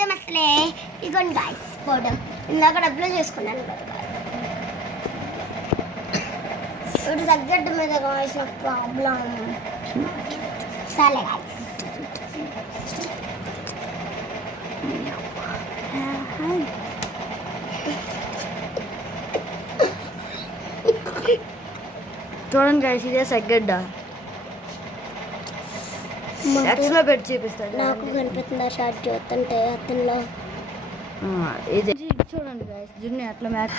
మొత్తం అసలే ఇదిగోండి గాయస్ ఫోటో ఇందాక డబ్బులో చేసుకున్నాను కదా ఇప్పుడు తగ్గట్టు మీద కావాల్సిన ప్రాబ్లం సరే గాయస్ చూడండి గైస్ ఇదే సగ్గడ్డ ఎక్స్లో పెట్టి చూపిస్తాడు నాకు కనిపిస్తుందా షార్ట్ చూస్తుంటే అతనిలో ఇది చూడండి గైస్ జున్ను ఎట్లా మ్యాచ్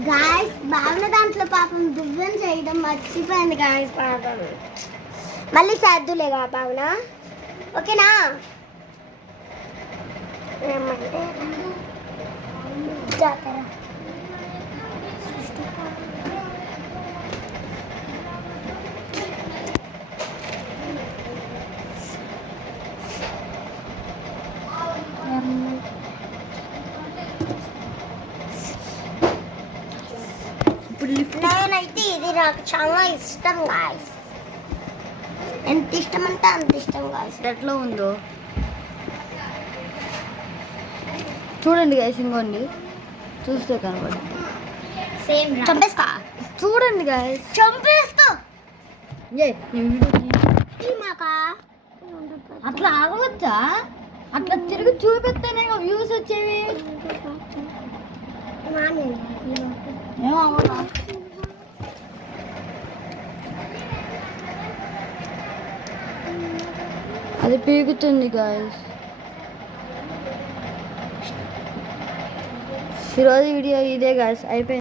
గాయస్ భావన దాంట్లో పాపం దువ్వెన చేయడం మర్చిపోయింది గాయస్ పాపం మళ్ళీ చేద్దులేగా భావన ఓకేనా ఏమంటే జాతర నేనైతే ఇది నాకు చాలా ఇష్టం గాయస్ ఎంత ఇష్టం అంటే అంత ఇష్టం గాయస్ ఎట్లా ఉందో చూడండి గైస్ ఇంకోండి చూస్తే కనబడి సేమ్ చంపేస్తా చూడండి గైస్ చంపేస్తా అట్లా ఆగవచ్చా అట్లా తిరిగి చూపిస్తేనే వ్యూస్ వచ్చేవి ఏమవ్వదా అది పీకుతుంది గాయస్ ఈరోజు వీడియో ఇదే గాయస్ అయిపోయింది